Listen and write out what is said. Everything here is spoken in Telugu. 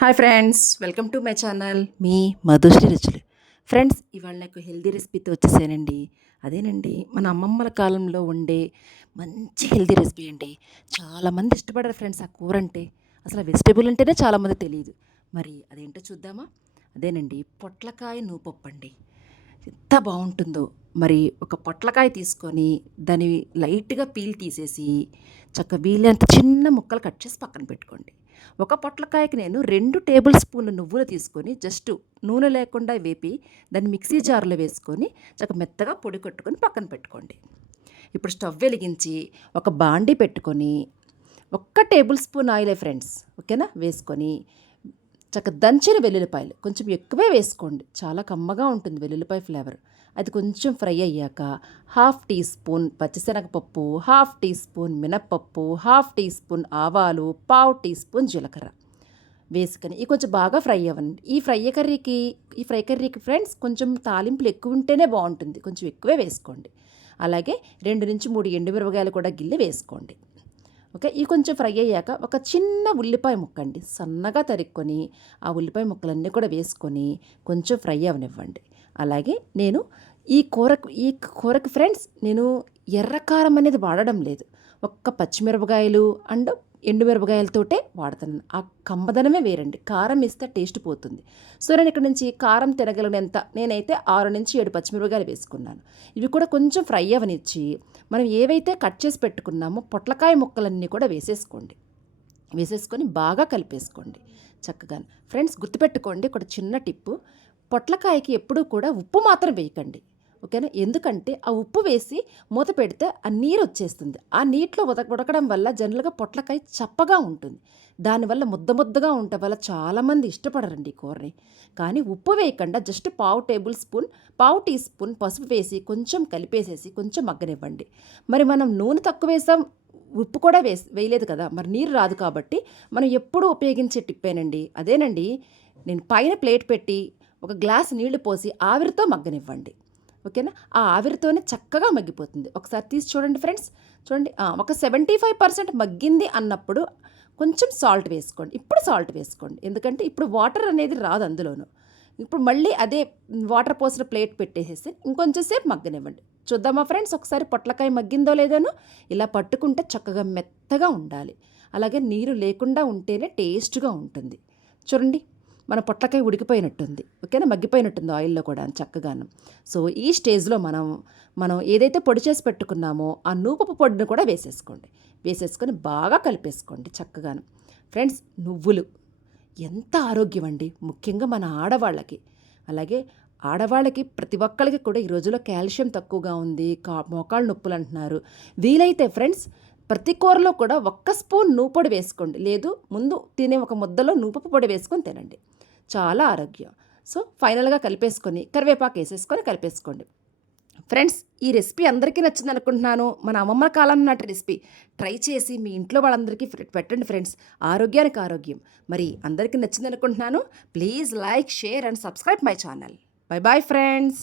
Hi friends welcome to my channel మీ మధుశ్రీ రుచులు ఫ్రెండ్స్ ఇవాళ నాకు హెల్దీ రెసిపీతో వచ్చేసానండి. అదేనండి మన అమ్మమ్మల కాలంలో ఉండే మంచి హెల్దీ రెసిపీ అండి. చాలామంది ఇష్టపడరు ఫ్రెండ్స్ ఆ కూర అంటే అసలు వెజిటేబుల్ అంటేనే చాలామంది తెలియదు మరి అదేంటో చూద్దామా? అదేనండి పొట్లకాయ నూపప్పు అండి ఎంత బాగుంటుందో. మరి ఒక పొట్లకాయ తీసుకొని దాని లైట్గా పీల్ తీసేసి చక్క వీలైనంత చిన్న ముక్కలు కట్ చేసి పక్కన పెట్టుకోండి. ఒక పొట్లకాయకి నేను రెండు టేబుల్ స్పూన్ల నువ్వులు తీసుకొని జస్ట్ నూనె లేకుండా వేపి దాన్ని మిక్సీ జార్లో వేసుకొని చక్క మెత్తగా పొడి కొట్టుకొని పక్కన పెట్టుకోండి. ఇప్పుడు స్టవ్ వెలిగించి ఒక బాండి పెట్టుకొని ఒక్క టేబుల్ స్పూన్ ఆయిలే ఫ్రెండ్స్ ఓకేనా? వేసుకొని చక్క దంచిన వెల్లుల్లిపాయలు. కొంచెం ఎక్కువే వేసుకోండి. చాలా కమ్మగా ఉంటుంది వెల్లుల్లిపాయ ఫ్లేవర్. అది కొంచెం ఫ్రై అయ్యాక హాఫ్ టీ స్పూన్ పచ్చిశనగపప్పు హాఫ్ టీ స్పూన్ మినప్పప్పు హాఫ్ టీ స్పూన్ ఆవాలు పావు టీ స్పూన్ జీలకర్ర వేసుకొని ఇవి కొంచెం బాగా ఫ్రై అవ్వండి. ఈ ఫ్రై కర్రీకి ఈ ఫ్రై కర్రీకి ఫ్రెండ్స్ కొంచెం తాలింపులు ఎక్కువ ఉంటేనే బాగుంటుంది. కొంచెం ఎక్కువే వేసుకోండి. అలాగే రెండు నుంచి మూడు ఎండుమిరపకాయలు కూడా గిల్లి వేసుకోండి. ఓకే? ఈ కొంచెం ఫ్రై అయ్యాక ఒక చిన్న ఉల్లిపాయ ముక్క అండి సన్నగా తరుక్కొని ఆ ఉల్లిపాయ ముక్కలన్నీ కూడా వేసుకొని కొంచెం ఫ్రై అవనివ్వండి. అలాగే నేను ఈ కూరకు ఈ కూరకు ఫ్రెండ్స్ నేను ఎర్రకారం అనేది వాడడం లేదు. ఒక్క పచ్చిమిరపకాయలు అండ్ ఎండుమిరపకాయలతోటే వాడుతున్నాను ఆ కమ్మదనమే వేరండి. కారం ఇస్తే టేస్ట్ పోతుంది. సో నేను ఇక్కడ నుంచి కారం తినగలిగినంత నేనైతే ఆరు నుంచి ఏడు పచ్చిమిరపకాయలు వేసుకున్నాను. ఇవి కూడా కొంచెం ఫ్రై అవనిచ్చి మనం ఏవైతే కట్ చేసి పెట్టుకున్నామో పొట్లకాయ ముక్కలన్నీ కూడా వేసేసుకోండి. వేసేసుకొని బాగా కలిపేసుకోండి చక్కగా. ఫ్రెండ్స్ గుర్తుపెట్టుకోండి. ఒక చిన్న టిప్పు. పొట్లకాయకి ఎప్పుడూ కూడా ఉప్పు మాత్రం వేయకండి. ఓకేనా? ఎందుకంటే ఆ ఉప్పు వేసి మూత పెడితే ఆ నీరు వచ్చేస్తుంది. ఆ నీటిలో ఉదక ఉడకడం వల్ల జనరల్గా పొట్లకాయ చప్పగా ఉంటుంది. దానివల్ల ముద్ద ముద్దగా ఉండటం వల్ల చాలామంది ఇష్టపడరండి ఈ కూరని. కానీ ఉప్పు వేయకుండా జస్ట్ పావు టేబుల్ స్పూన్ పావు టీ స్పూన్ పసుపు వేసి కొంచెం కలిపేసేసి కొంచెం మగ్గనివ్వండి. మరి మనం నూనె తక్కువ వేసాం ఉప్పు కూడా వేసి వేయలేదు కదా మరి నీరు రాదు కాబట్టి మనం ఎప్పుడూ ఉపయోగించే టిప్పేనండి. అదేనండి నేను పైన ప్లేట్ పెట్టి ఒక గ్లాస్ నీళ్ళు పోసి ఆవిరితో మగ్గనివ్వండి. ఓకేనా? ఆ ఆవిరితోనే చక్కగా మగ్గిపోతుంది. ఒకసారి తీసి చూడండి ఫ్రెండ్స్. చూడండి ఒక సెవెంటీ ఫైవ్ పర్సెంట్ మగ్గింది అన్నప్పుడు కొంచెం సాల్ట్ వేసుకోండి. ఇప్పుడు సాల్ట్ వేసుకోండి. ఎందుకంటే ఇప్పుడు వాటర్ అనేది రాదు అందులోనూ. ఇప్పుడు మళ్ళీ అదే వాటర్ పోసిన ప్లేట్ పెట్టేసేసి ఇంకొంచెం సేపు మగ్గనివ్వండి. చూద్దామా ఫ్రెండ్స్? ఒకసారి పొట్లకాయ మగ్గిందో లేదోనో ఇలా పట్టుకుంటే చక్కగా మెత్తగా ఉండాలి. అలాగే నీరు లేకుండా ఉంటేనే టేస్ట్గా ఉంటుంది. చూడండి. మన పొట్లకాయ ఉడికిపోయినట్టుంది. ఓకేనా? మగ్గిపోయినట్టుంది ఆయిల్లో కూడా చక్కగాను. సో ఈ స్టేజ్లో మనం మనం ఏదైతే పొడి చేసి పెట్టుకున్నామో ఆ నూపపు పొడిని కూడా వేసేసుకోండి. వేసేసుకొని బాగా కలిపేసుకోండి చక్కగాను. ఫ్రెండ్స్ నువ్వులు ఎంత ఆరోగ్యం అండి. ముఖ్యంగా మన ఆడవాళ్ళకి. అలాగే ఆడవాళ్ళకి ప్రతి ఒక్కరికి కూడా ఈ రోజులో కాల్షియం తక్కువగా ఉంది. కా మోకాళ్ళ నొప్పులు అంటున్నారు. వీలైతే ఫ్రెండ్స్ ప్రతి కూరలో కూడా ఒక్క స్పూన్ నూపొడి వేసుకోండి. లేదు ముందు తినే ఒక ముద్దలో నూపపు పొడి వేసుకొని తినండి. చాలా ఆరోగ్యం. సో ఫైనల్గా కలిపేసుకొని కరివేపాకు వేసేసుకొని కలిపేసుకోండి. ఫ్రెండ్స్ ఈ రెసిపీ అందరికీ నచ్చింది అనుకుంటున్నాను మన అమ్మమ్మ కాలం నాటి రెసిపీ. ట్రై చేసి మీ ఇంట్లో వాళ్ళందరికీ పెట్టండి ఫ్రెండ్స్. ఆరోగ్యానికి ఆరోగ్యం. మరి అందరికీ నచ్చింది అనుకుంటున్నాను please like share and subscribe my channel. Bye bye friends.